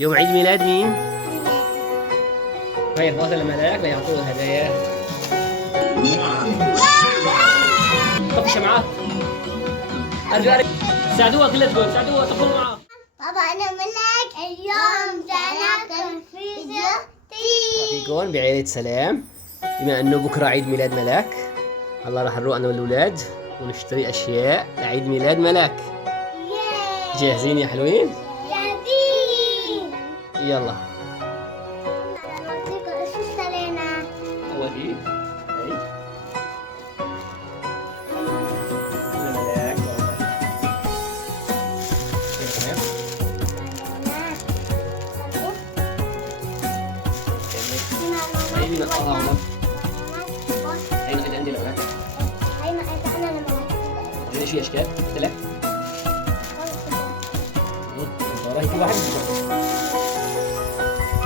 يوم عيد ميلاد مين؟ هاي اخوات الملاك ليعطوه هدايا. طفي شمعات. ارجع ساعدوها كلها تقول ساعدوها تدخلوا معاه. بابا أنا ملاك اليوم جانا فيكون بعيلة سلام، بما انه بكره عيد ميلاد ملاك، هلا راح نروح انا والولاد ونشتري اشياء لعيد ميلاد ملاك. جاهزين يا حلوين؟ جاهزين. يلا. نعطيكم ايش اشترينا. اول شيء هي ملاك. هي من الطعام. هي عندي لونات. هي شيء اشكال مختلف. هي كل واحد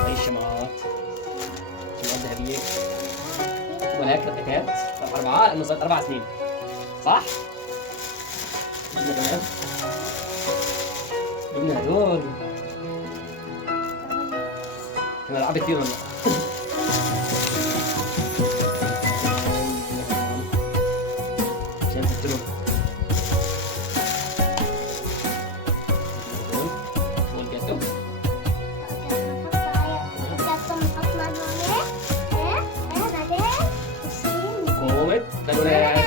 هي الشمعات. شمعات ذهبية. وهيك رقيقات. طب 4 لأنه صارت 4 سنين. صح؟ جبنا كمان. جبنا هدول. كنا لعبت كثير والله. عشان نفتلهم. بلونات.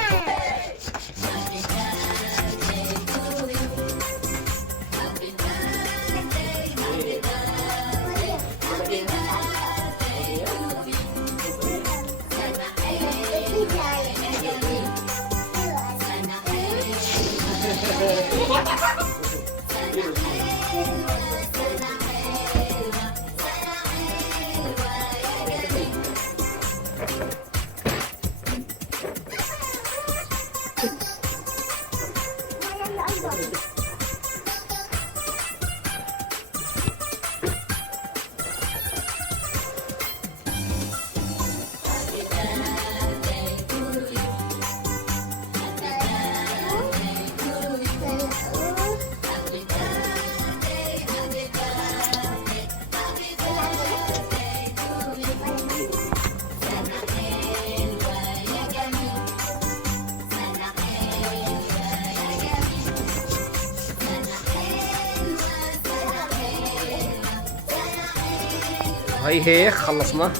هاي هيك خلصنا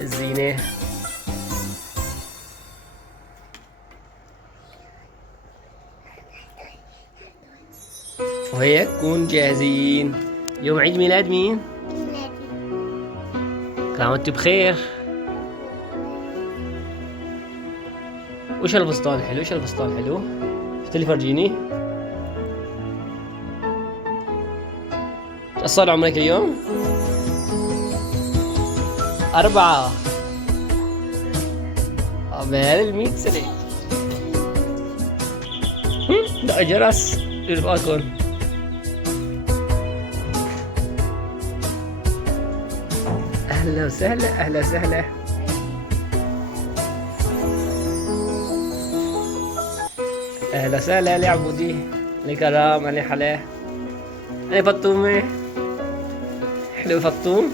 الزينة. وهيك نكون جاهزين. يوم عيد ميلاد مين؟ كل عام وانتم بخير. وش هالفستان حلو؟ وش هالفستان حلو؟ اشتري فرجيني. ايش صار عمرك اليوم؟ 4 عقبال 100 سنة. دق جرس لرفقاتكم. أهلا وسهلا أهلا وسهلا. أهلا وسهلا يا عبودي. أنا كرام أنا حلا أنا فطومة. حلو فطوم.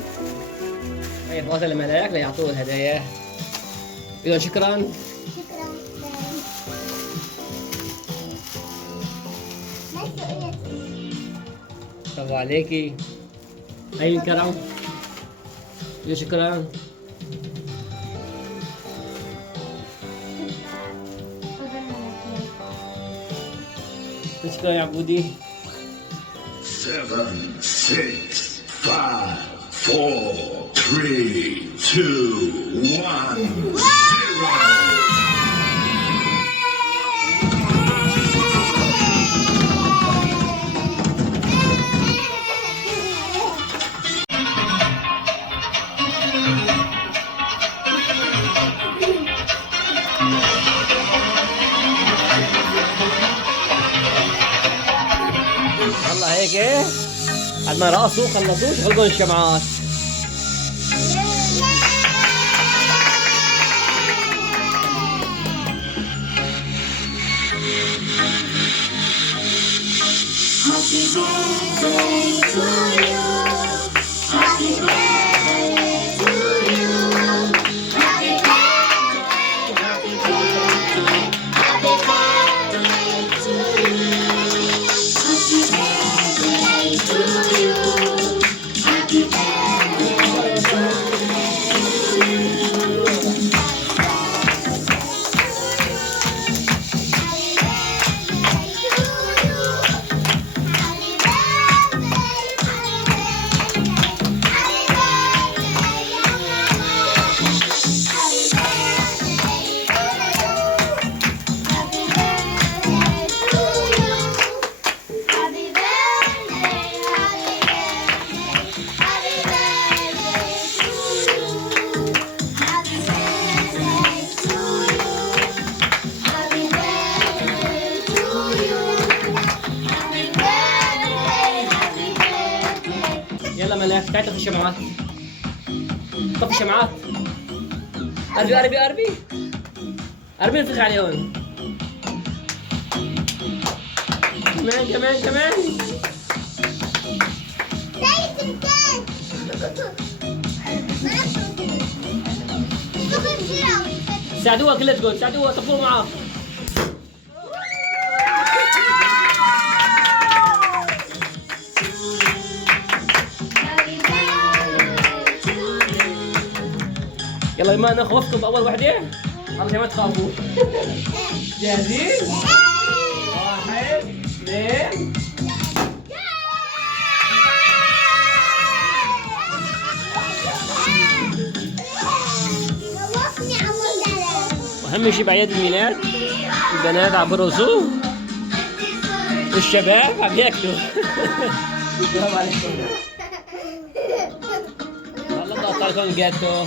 هاي اخوات الملاك ليعطوه الهدايا. يقولون شكرا. برافو عليكي. هاي الكرم. يقولون شكرا. شكرا يا عبودي. 7 6 5 4 3 2 1 0. والله هيك ايه بعد ما رقصوا خلصوا شغلكم الشمعات. Happy birthday to you. يلا ملاك تعال طفي الشمعات. طفي الشمعات. قربي قربي قربي. قربي انفخي عليهم. كمان كمان كمان. ساعدوها كلها تقول ساعدوها طفوا معاه. يلا بما انا خوفتكم باول وحده عشان ما تخافوا. جاهزين؟ 1 2 واهم شيء بعيد الميلاد البنات عم برقصوا والشباب عم ياكلوا. برافو عليكم. والله بقطع لكم جاتو.